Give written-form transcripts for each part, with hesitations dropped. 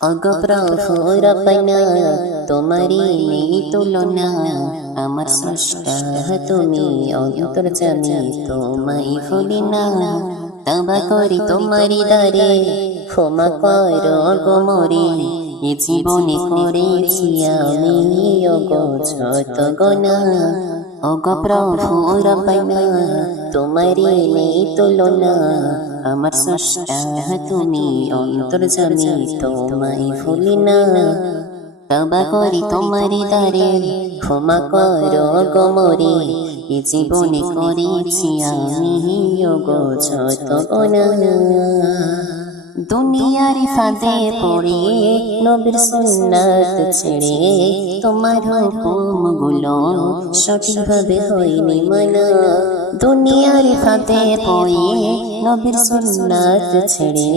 অগো প্রভু রব্বানা তোমারি নেই তুলনা আমার স্রষ্টা তুমি অন্তর্যামী তোমায় ভুলি না তওবা করি তোমারি দ্বারে ক্ষমা করো গো মোরে এ জীবনে করেছি আমি ওগো যত গুনাহ ওগো প্রভু রব্বানা তোমারি নেই তুলনা আমার স্রষ্টা তুমি অন্তর্যামী তোমায় ভুলি না তওবা করি তোমারি দ্বারে ক্ষমা করো গো মোরে এ জীবনে করেছি আমি ওগো যত গুনাহ দুনিয়ার ফাঁদে পড়ে নবীর সুন্নাত ছেড়ে তোমার হুকুমগুলো সঠিকভাবে হয়নি মানা দুনিয়ার ফাঁদে পড়ে নবীর সুন্নাত ছেড়ে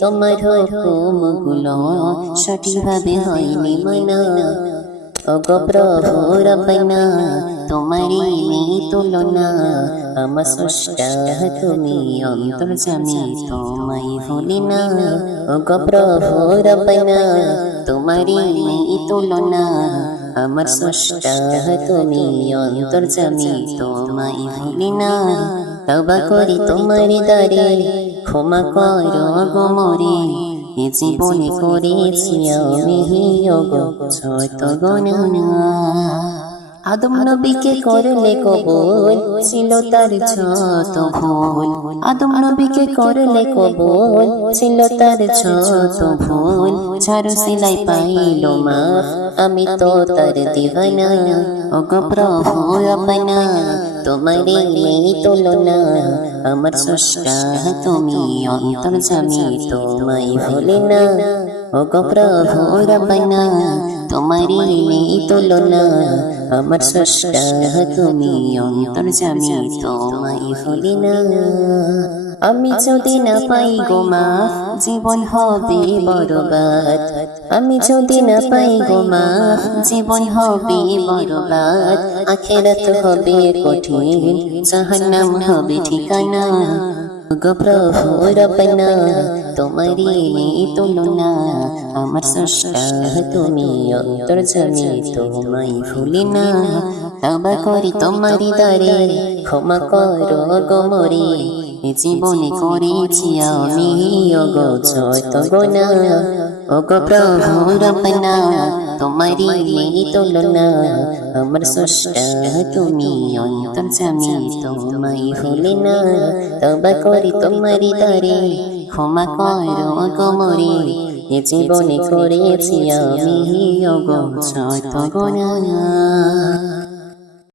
তোমার হুকুমগুলো সঠিকভাবে হয়নি মানা ওগো প্রভু রব্বানা তোমারি নেই তুলনা আমার স্রষ্টা তুমি অন্তর্যামী তোমায় ভুলি না ওগো প্রভু রব্বানা তোমারি নেই তুলনা আমার স্রষ্টা তুমি অন্তর্যামী তোমায় ভুলি না তওবা করি তোমারি দ্বারে ক্ষমা করো গো মোরে এ জীবনে করেছি আমি ওগো যত গুনাহ আদম নবীকে করলে কবুল ছিল তার যত ভুল আদম নবীকে করলে কবুল ছিল তার যত ভুল ঝাড়ু সিলাই পাইল মাফ আমি তো তার দিওয়ানা ওগো প্রভু রব্বানা তোমারি নেই তুলনা আমার স্রষ্টা তুমি অন্তর্যামী তোমায় ভুলি না ওগো প্রভু রব্বানা তোমারি নেই তুলনা আমার স্রষ্টা তুমি অন্তর্যামী তোমায় ভুলি না আমি যদি না পাই গো মাফ জীবন হবে বরবাদ আমি যদি না পাই গো মাফ জীবন হবে বরবাদ আখিরাত হবে কঠিন জাহান্নাম হবে ঠিকানা গো প্রভু রব্বানা তোমারি নেই তুলনা আমার স্রষ্টা তুমি অন্তর্যামী তোমায় ভুলি না তওবা করি তোমারি দ্বারে ক্ষমা করো গো মোরে এ জীবনে করেছি আমি ওগো যত গুনাহ ওগো প্রভু রব্বানা তোমারি নেই তুলনা আমার স্রষ্টা তুমি অন্তর্যামী তোমায় ভুলি না তওবা করি তোমারি দ্বারে ক্ষমা করো গো মোরে এ জীবনে করেছি আমি ওগো যত গুনাহ